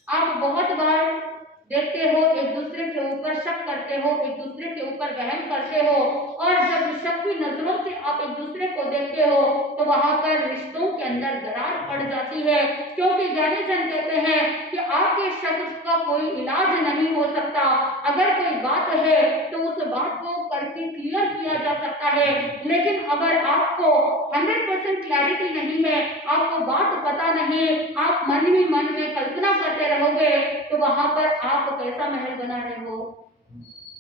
आप बहुत बार देखते हो, एक दूसरे के ऊपर शक करते हो, एक दूसरे के ऊपर वहम करते हो और जब शक की नजरों से आप एक दूसरे को देखते हो तो वहां पर रिश्तों के अंदर दरार पड़ जाती है। क्योंकि ज्ञानी जन कहते हैं कि आपके शक का कोई इलाज नहीं हो सकता। अगर कोई बात है तो उस बात को करके क्लियर किया जा सकता है, लेकिन अगर आपको 100% क्लैरिटी नहीं है, आपको बात पता नहीं, आप मन ही मन में कल्पना करते रहोगे तो वहां पर आप कैसा महल बना रहे हो?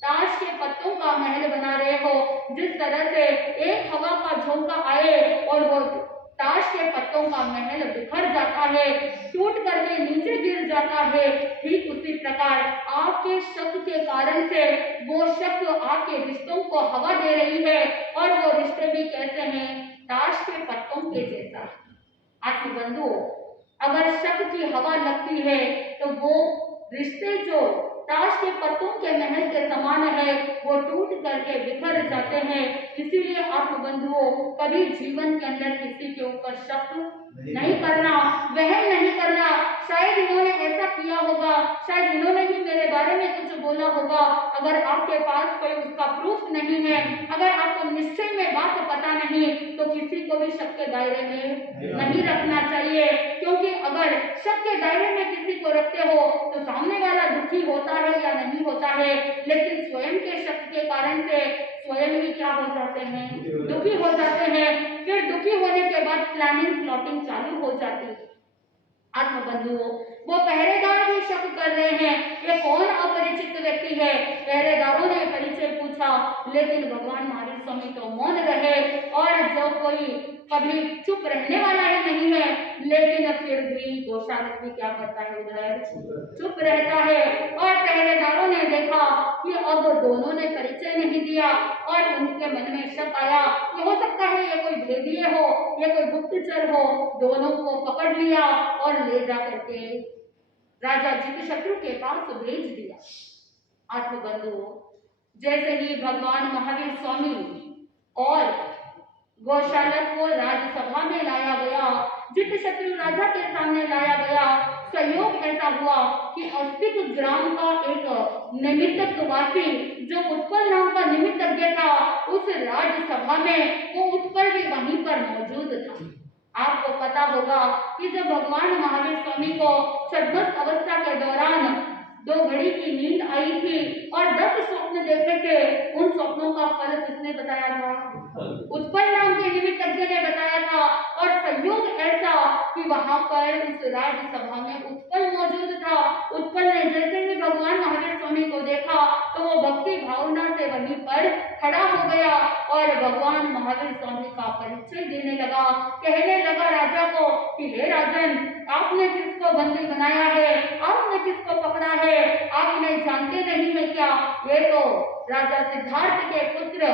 ताश के पत्तों का महल बना रहे हो। जिस तरह से एक हवा का झोंका आए और वो ताश के पत्तों का महल बिखर जाता है, टूट करके नीचे गिर जाता है, ठीक उसी प्रकार आपके शक के कारण से वो शक आपके रिश्तों को हवा दे रही है और वो रिश्ते भी कैसे हैं? ताश के पत्तों के जैसा। आत्मबंधुओं, अगर शक की हवा लगती है तो वो रिश्ते जो ताश के पत्तों के महल के समान है, वो टूट करके बिखर जाते हैं। इसीलिए आत्मबंधुओं, कभी जीवन के अंदर किसी के ऊपर शक नहीं करना, वहम नहीं करना। शायद इन्होंने ऐसा किया होगा, शायद इन्होंने ही मेरे बारे में कुछ बोला होगा। अगर आपके पास कोई उसका प्रूफ नहीं है, अगर आपको निश्चय में बात पता नहीं, तो किसी को भी शक के दायरे में नहीं रखना चाहिए। क्योंकि अगर शक के दायरे में किसी को रखते हो तो सामने वाला दुखी होता है या नहीं होता है, लेकिन स्वयं के शक के कारण से स्वयं ही क्या हो जाते हैं? दुखी हो जाते हैं। फिर दुखी होने के बाद प्लानिंग प्लॉटिंग चालू हो जाती है। आत्मबंधुओं, वो पहरेदार भी शक कर रहे हैं, ये कौन अपरिचित व्यक्ति है? पहरेदारों ने पूछा, लेकिन भगवान महावीर स्वामी तो मौन रहे। और जो कोई कभी चुप रहने वाला ही नहीं है, लेकिन फिर भी गोशालक भी क्या करता है, उधर चुप रहता है। और पहरेदारों ने देखा कि अब दोनों ने परिचय नहीं दिया और उनके मन में शक आया कि हो सकता है ये कोई भेदिए हो, ये कोई गुप्तचर हो। दोनों को पकड़ लिया और ले जा करके राजा जीतशत्रु के पास भेज दिया। आत्मबंधुओं, जैसे ही भगवान महावीर स्वामी और गौशालक को राज्यसभा में लाया गया, जीतशत्रु राजा के सामने लाया गया, संयोग ऐसा हुआ कि अस्तिक ग्राम का एक निमित्तकवासी जो उत्पल नाम का निमित्तज्ञ था, उस राज्यसभा में वो उत्पल भी वहीं पर मौजूद था। आपको पता होगा कि जब भगवान महावीर स्वामी को छद्मस्त अवस्था के दौरान 2 घड़ी की नींद आई थी और 10 स्वप्न देखे थे, उन स्वप्नों का फल किसने बताया था? उत्पल नाम के निमित्तज्ञ ने बताया था। और संयोग ऐसा कि वहां पर उस राज्यसभा में उत्पल मौजूद था। उत्पल ने जैसे ही भगवान महावीर स्वामी को देखा तो वो भक्ति भावना से वहीं पर खड़ा हो गया और भगवान महावीर स्वामी का परिचय देने लगा। कहने लगा राजा को कि हे राजन, आपने किसको बंदी बनाया है, आपने किसको पकड़ा है, आप इन्हें जानते नहीं है क्या? ये तो राजा सिद्धार्थ के पुत्र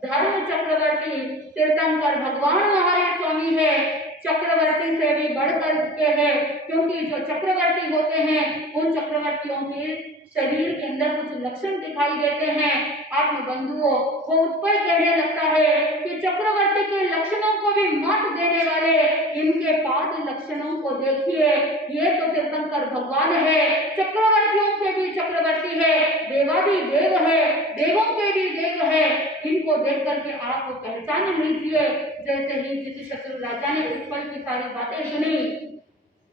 धर्म चक्रवर्ती तीर्थंकर भगवान महावीर स्वामी है। चक्रवर्ती से भी बढ़कर के है, क्योंकि जो चक्रवर्ती होते हैं उन चक्रवर्तियों के शरीर के अंदर कुछ लक्षण दिखाई देते हैं। आत्मबंधुओं, वो उत्पल कहने लगता है कि चक्रवर्ती के लक्षणों को भी मात देने वाले इनके पाद लक्षणों को देखिए, ये तो तीर्थंकर भगवान है, चक्रवर्तियों के भी चक्रवर्ती है, देवादी देव है, देवों के भी देव है। इनको देख करके आप पहचान लीजिए। जैसे ही जीतशत्रु राजा ने उत्पल की सारी बातें सुनी,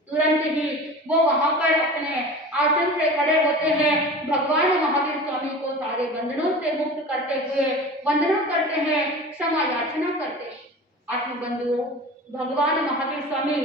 तुरंत ही वो वहां पर अपने आसन से खड़े होते हैं, भगवान महावीर स्वामी को सारे बंधनों से मुक्त करते हुए वंदना करते हैं, क्षमा याचना करते हैं। आत्मबंधुओं, भगवान महावीर स्वामी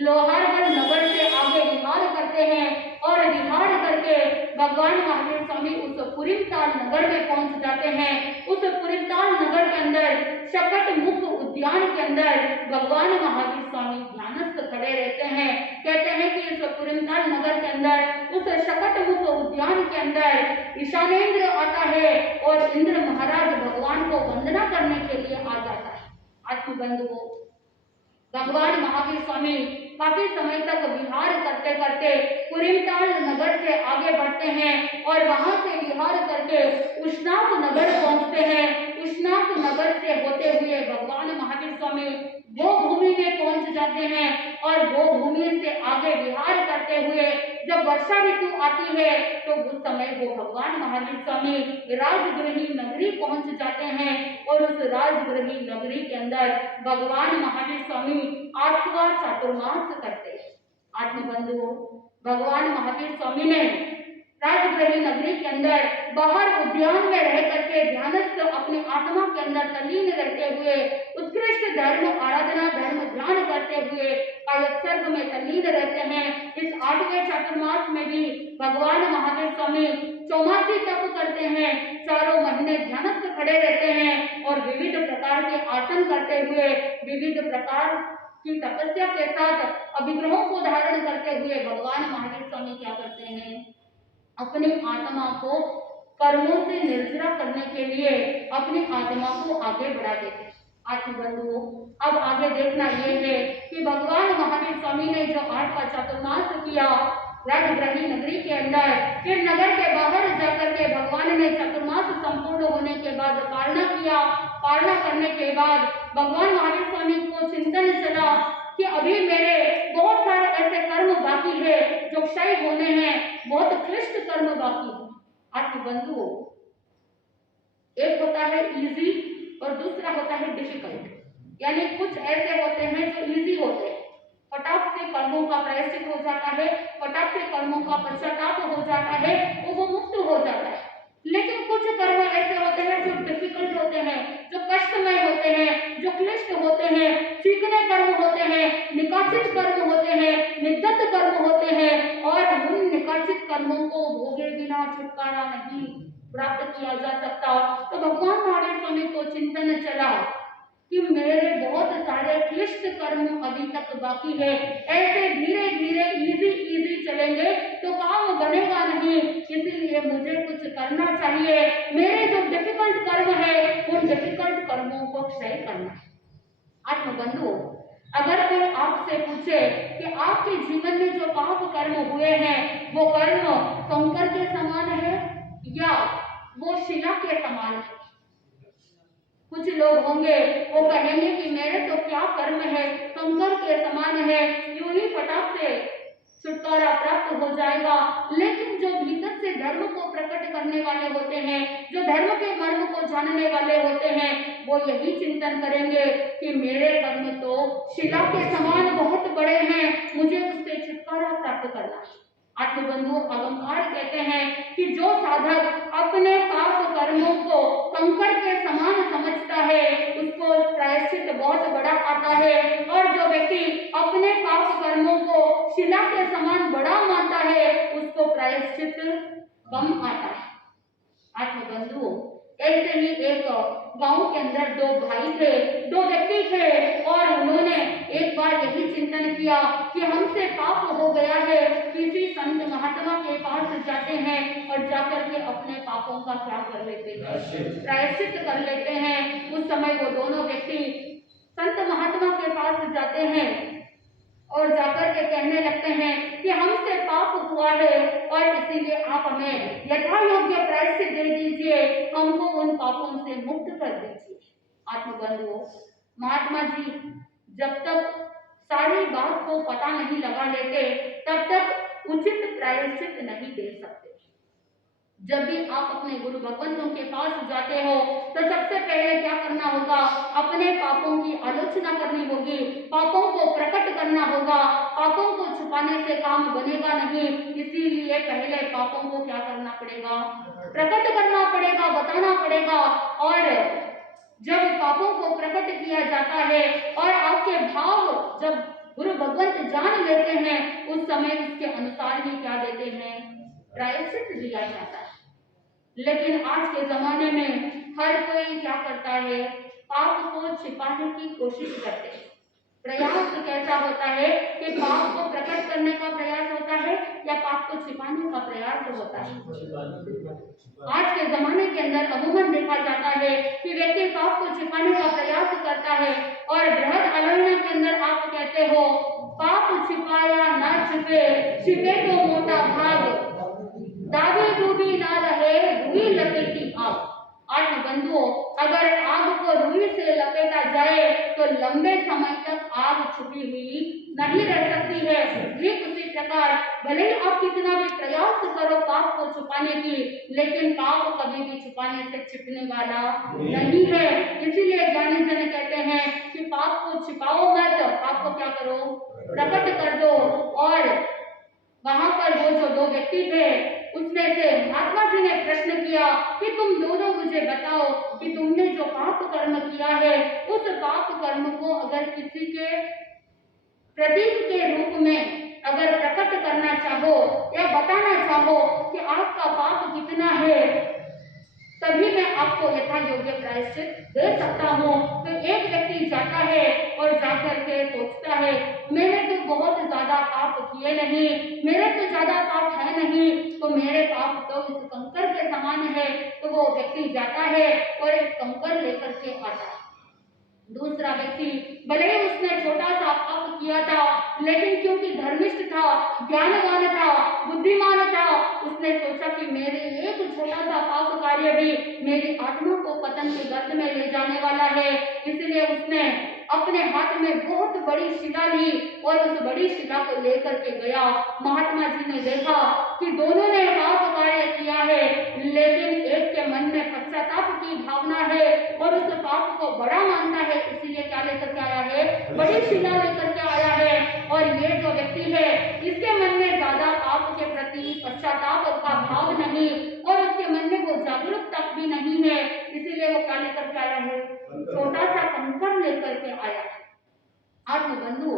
लोहारगढ़ नगर से आगे विहार करते हैं और विहार करके भगवान महावीर स्वामी उस पुरीमताल नगर में पहुंच जाते हैं। उस पुरीमताल नगर के अंदर शकट मुख उद्यान के अंदर भगवान महावीर स्वामी ध्यानस्थ खड़े रहते हैं। कहते हैं कि इस पुरीमताल नगर के अंदर उस शकट मुख उद्यान के अंदर ईशानेंद्र आता है और इंद्र महाराज भगवान को वंदना करने के लिए आ जाता है। आत्मबंधुओं, भगवान महावीर स्वामी काफी समय तक विहार करते करते पुरीमताल नगर से आगे बढ़ते हैं और वहां से विहार करके उष्णाक नगर पहुंचते हैं। उष्णाक नगर से होते हुए भगवान महावीर स्वामी वो भूमि में पहुंच जाते हैं और वो भूमि से आगे विहार करते हुए जब वर्षा ऋतु आती है तो उस समय वो भगवान महावीर स्वामी राजगृही नगरी पहुंच जाते हैं और उस राजगृही नगरी के अंदर भगवान महावीर स्वामी 8वां चातुर्मास करते हैं। आत्मबंधुओं, भगवान महावीर स्वामी ने राजगृही नगरी के अंदर बाहर उद्यान में रह करके ध्यानस्थ अपनी आत्मा के अंदर तल्लीन रहते हुए उत्कृष्ट धर्म आराधना धर्म ध्यान करते हुए कायत्सर्ग में तल्लीन रहते हैं। इस 8वें चातुर्मास में भी भगवान महावीर स्वामी 84 तप करते हैं, 4 महीने ध्यानस्थ खड़े रहते हैं और विविध प्रकार के आसन करते हुए विविध प्रकार की तपस्या के साथ अभिग्रहों को धारण करते हुए भगवान महावीर स्वामी क्या करते हैं, अपनी आत्मा को कर्मों से निर्जरा करने के लिए अपनी आत्मा को आगे बढ़ा देते हैं। आत्मबंधुओं, अब आगे देखना ये है कि भगवान महावीर स्वामी ने जो 8वां चातुर्मास किया राजगृही नगरी के अंदर, फिर नगर के बाहर जाकर के भगवान ने चातुर्मास संपूर्ण होने के बाद पारणा किया। पारणा करने के बाद भगवान महावीर स्वामी को चिंतन चला कि अभी मेरे बहुत सारे ऐसे कर्म बाकी है जो क्षय होने हैं, बहुत क्लिष्ट कर्म बाकी है। आत्मबंधुओं, एक होता है इजी और दूसरा होता है डिफिकल्ट। यानी कुछ ऐसे होते हैं जो इजी होते हैं, फटाक से कर्मों का प्रायश्चित हो जाता है, फटाक से कर्मों का पश्चाताप हो जाता है, वो मुक्त हो जाता है। लेकिन कुछ कर्म ऐसे होते हैं जो डिफिकल्ट होते हैं, जो कष्टमय होते हैं, जो क्लिष्ट होते हैं, सीखने कर्म होते हैं, निकाचित कर्म होते हैं, निदत्त कर्म होते हैं और उन निकाचित कर्मों को भोगे बिना छुटकारा नहीं। प्राप्त किया जा सकता। तो भगवान महावीर स्वामी को चिंतन चला कि मेरे बहुत सारे क्लिष्ट कर्म अभी तक बाकी है, ऐसे धीरे धीरे इजी चलेंगे तो काम बनेगा नहीं, इसलिए मुझे कुछ करना चाहिए। मेरे जो डिफिकल्ट कर्म है उन डिफिकल्ट कर्मों को क्षय करना। आत्मबंधु, अगर कोई आपसे पूछे कि आपके जीवन में जो पाप कर्म हुए हैं वो कर्म कंकर के समान है या वो शिला के समान है, कुछ लोग होंगे वो कहेंगे कि मेरे तो क्या कर्म है, कंकर के समान है, यूं ही फटाक से छुटकारा प्राप्त हो जाएगा। लेकिन जो भीतर से धर्म को प्रकट करने वाले होते हैं, जो धर्म के मर्म को जानने वाले होते हैं, वो यही चिंतन करेंगे कि मेरे कर्म तो शिला के समान बहुत बड़े हैं, मुझे उससे छुटकारा प्राप्त करना है। आत्मबंधु, अलंकार कहते हैं कि जो साधक अपने पाप कर्मों को कंकर के समान समझता है उसको प्रायश्चित बहुत बड़ा आता है, और जो व्यक्ति अपने पाप कर्मों को शिला के समान बड़ा मानता है उसको प्रायश्चित कम आता है। आत्मबंधु, ऐसे ही एक गांव के अंदर दो भाई थे, दो व्यक्ति थे, और उन्होंने एक बार यही चिंतन किया कि हमसे पाप हो गया है, किसी संत महात्मा के पास जाते हैं और जाकर के अपने पापों का क्या कर लेते हैं, प्रायश्चित कर लेते हैं। उस समय वो दोनों व्यक्ति संत महात्मा के पास जाते हैं और जाकर के कहने लगते हैं कि हमसे पाप हुआ है और इसीलिए आप हमें यथा योग्य प्रायश्चित दे दीजिए, हमको उन पापों से मुक्त कर दीजिए। आत्मबंधु, महात्मा जी जब तक सारी बात को पता नहीं लगा लेते तब तक उचित प्रायश्चित नहीं दे सकते। जब भी आप अपने गुरु भगवंतों के पास जाते हो तो सबसे पहले क्या करना होगा, अपने पापों की आलोचना करनी होगी, पापों को प्रकट करना होगा। पापों को छुपाने से काम बनेगा नहीं, इसीलिए पहले पापों को क्या करना पड़ेगा, प्रकट करना पड़ेगा, बताना पड़ेगा। और जब पापों को प्रकट किया जाता है और आपके भाव जब गुरु भगवंत जान लेते हैं उस समय उसके अनुसार ही क्या देते हैं, प्रायश्चित दिया जाता है। लेकिन आज के जमाने में हर कोई क्या करता है, पाप को छिपाने की कोशिश करते हैं। प्रयास कैसा होता है कि पाप को प्रकट करने का प्रयास होता है या पाप को छिपाने का प्रयास होता है। आज के जमाने के अंदर अमूमन देखा जाता है कि व्यक्ति पाप को छिपाने का प्रयास करता है, और बृहद अवैना के अंदर आप कहते हो पाप छिपाया ना छिपे, छिपे तो मोटा भाग, दावे डूबी ना रहे रुई लपेटी आग। आत्मबंधुओं, अगर आग को रुई से लपेटा जाए तो लंबे समय तक आग छुपी हुई नहीं रह सकती है। ठीक उसी प्रकार भले ही आप कितना भी प्रयास करो पाप को छुपाने की, लेकिन पाप कभी भी छुपाने से छिपने वाला नहीं है। इसीलिए ज्ञानी जन कहते हैं कि पाप को छिपाओ मत, पाप को क्या करो, प्रकट कर दो। और वहां पर वो जो दो व्यक्ति थे उसमें से महात्मा जी ने प्रश्न किया कि तुम दोनों मुझे बताओ कि तुमने जो पाप कर्म किया है उस पाप कर्म को अगर किसी के प्रतीक के रूप में अगर प्रकट करना चाहो या बताना चाहो कि आपका पाप कितना है, तभी मैं आपको यथा योग्य प्रायश्चित दे सकता हूँ। तो एक व्यक्ति जाता है और जाकर के सोचता है मैंने तो बहुत ज्यादा पाप किए नहीं, मेरे तो ज्यादा पाप है नहीं, तो मेरे पाप तो इस कंकर के समान है। तो वो व्यक्ति जाता है और एक कंकर लेकर के आता है। दूसरा व्यक्ति भले ही उसने छोटा सा पाप किया था, लेकिन क्योंकि धर्मिष्ठ था, ज्ञानवान था, बुद्धिमान था, उसने सोचा कि मेरे एक छोटा सा पाप कार्य भी मेरी आत्मा को पतन के गर्त में ले जाने वाला है। इसलिए उसने अपने हाथ में बहुत बड़ी शिला ली और उस बड़ी शिला को लेकर के गया। महात्मा जी ने देखा कि दोनों ने पाप कार्य किया है, लेकिन एक के मन में पश्चाताप की भावना है और उस पाप को बड़ा मानता है, इसीलिए क्या लेकर के आया है, बड़ी शिला लेकर के आया है। और ये जो व्यक्ति है इसके मन में ज्यादा पाप के प्रति पश्चाताप का भाव नहीं और उसके मन में वो जागरूकता भी नहीं है, इसीलिए वो क्या लेकर के आया है, छोटा सा कंकर लेकर के आया है। आत्मबंधु,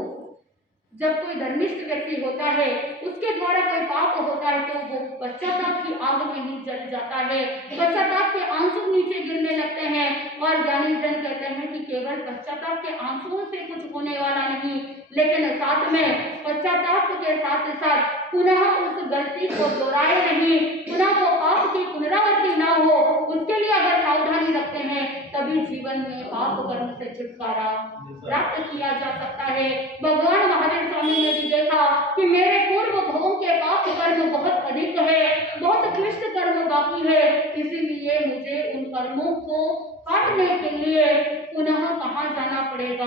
जब कोई धर्मिष्ठ व्यक्ति होता है, उसके द्वारा कोई पाप होता है तो वो पश्चाताप की आग में ही जल जाता है, पश्चाताप के आंसू नीचे गिरने लगते हैं। और ज्ञानी जन कहते हैं कि केवल पश्चाताप के आंसुओं से कुछ होने वाला नहीं, लेकिन साथ में पश्चाताप के साथ साथ पुनः उस गलती को दोहराए नहीं, पुनः वो पाप की पुनरावृत्ति ना हो, उसके लिए अगर सावधानी रखते हैं तभी जीवन में पाप कर्म से छुटकारा प्राप्त किया जा सकता है। भगवान महावीर स्वामी ने भी देखा कि मेरे पूर्व भवों के पाप कर्म बहुत अधिक है, बहुत क्लिष्ट कर्म बाकी है, इसीलिए मुझे उन कर्मों को काटने के लिए पुनः कहाँ जाना पड़ेगा,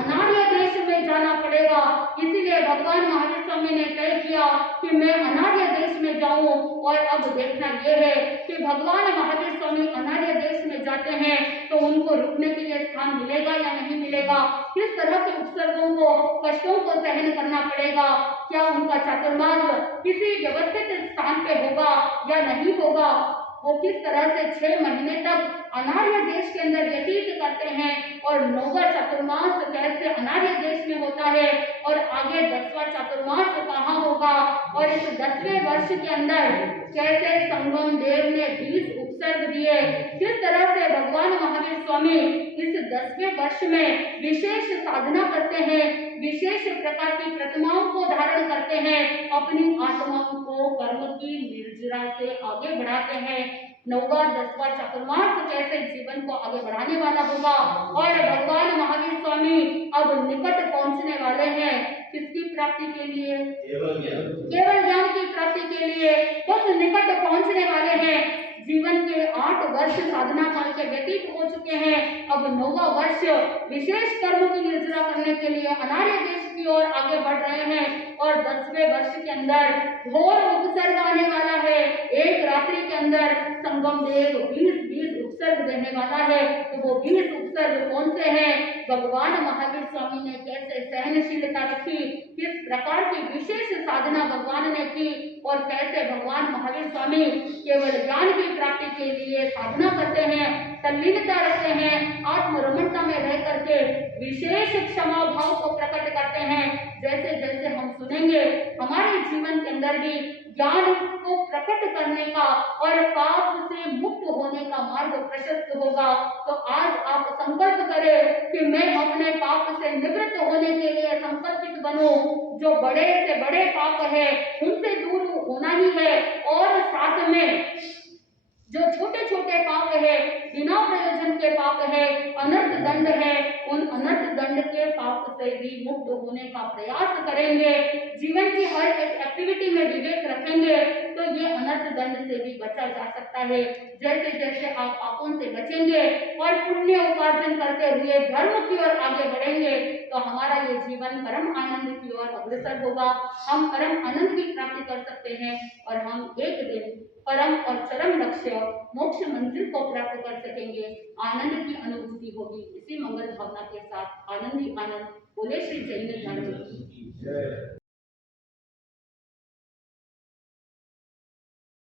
अनार्य देश में जाना पड़ेगा। इसीलिए भगवान महावीर स्वामी ने तय किया कि मैं अनार्य देश में जाऊं। और अब देखना यह है कि भगवान महावीर स्वामी अनार्य देश में जाते हैं तो उनको रुकने के लिए स्थान मिलेगा या नहीं मिलेगा, किस तरह के उपसर्गों को, कष्टों को सहन करना पड़ेगा, क्या उनका चातुर्मास किसी व्यवस्थित स्थान पे होगा या नहीं होगा, वो किस तरह से 6 महीने तक अनार्य देश के अंदर व्यतीत करते हैं और 9वां चातुर्मास कैसे अनार्य देश में होता है और आगे 10वां चातुर्मास कहाँ होगा, और इस 10वें वर्ष के अंदर कैसे संगम देव ने 20 उपसर्ग दिए, किस तरह से भगवान महावीर स्वामी इस 10वें वर्ष में विशेष साधना करते हैं, विशेष प्रकार की प्रतिमाओं को धारण करते हैं, अपनी आत्माओं को कर्म की निर्जरा से आगे बढ़ाते हैं। 9वां 10वां चातुर्मास कैसे जीवन को आगे बढ़ाने वाला होगा। और भगवान महावीर स्वामी अब निकट पहुंचने वाले हैं, किसकी प्राप्ति के लिए, केवल ज्ञान की प्राप्ति के लिए बस निकट पहुंचने वाले हैं। जीवन के 8 वर्ष साधना काल के व्यतीत हो चुके हैं, अब 9वां वर्ष विशेष कर्म की निर्जरा करने के लिए अनार्य देश की ओर आगे बढ़ रहे हैं। और 10वें वर्ष के अंदर घोर उपसर्ग आने वाला है, एक रात्रि के अंदर संगम देव 20 उपसर्ग देने वाला है। तो वो 20 उपसर्ग कौन से हैं, भगवान महावीर स्वामी ने कैसे सहनशीलता रखी, किस प्रकार की विशेष साधना भगवान ने की, और कैसे भगवान महावीर स्वामी केवल ज्ञान की प्राप्ति के लिए साधना करते हैं, तल्लीनता रखते हैं, आत्मरमणता में रह करके विशेष क्षमा भाव को प्रकट करते हैं। जैसे जैसे हम सुनेंगे हमारे जीवन के अंदर भी ज्ञान को प्रकट करने का और पाप से मुक्त होने का मार्ग प्रशस्त होगा। तो आज आप संकल्प करें कि मैं अपने पाप से निवृत्त होने के लिए संकल्पित बनूं, जो बड़े से बड़े पाप है उनसे दूर होना ही है, और साथ में जो छोटे छोटे पाप है, बिना प्रयोजन के पाप है, अनर्थ दंड है, उन अनर्थ दंड के पाप से भी मुक्त होने का प्रयास करेंगे। जीवन की हर एक एक्टिविटी में विवेक रखेंगे तो ये अनर्थ दंड से भी बचा जा सकता है। जैसे जैसे आप पापों से बचेंगे और पुण्य उपार्जन करते हुए धर्म की ओर आगे बढ़ेंगे तो हमारा ये जीवन परम आनंद की ओर अग्रसर होगा। हम परम आनंद की प्राप्ति कर सकते हैं और हम एक दिन परम और चरम लक्ष्य मोक्ष मंजिल को प्राप्त कर सकेंगे, आनंद की अनुभूति होगी। इसी मंगल भावना के साथ आनंद ही आनंद बोले श्री जैन धर्म की जय।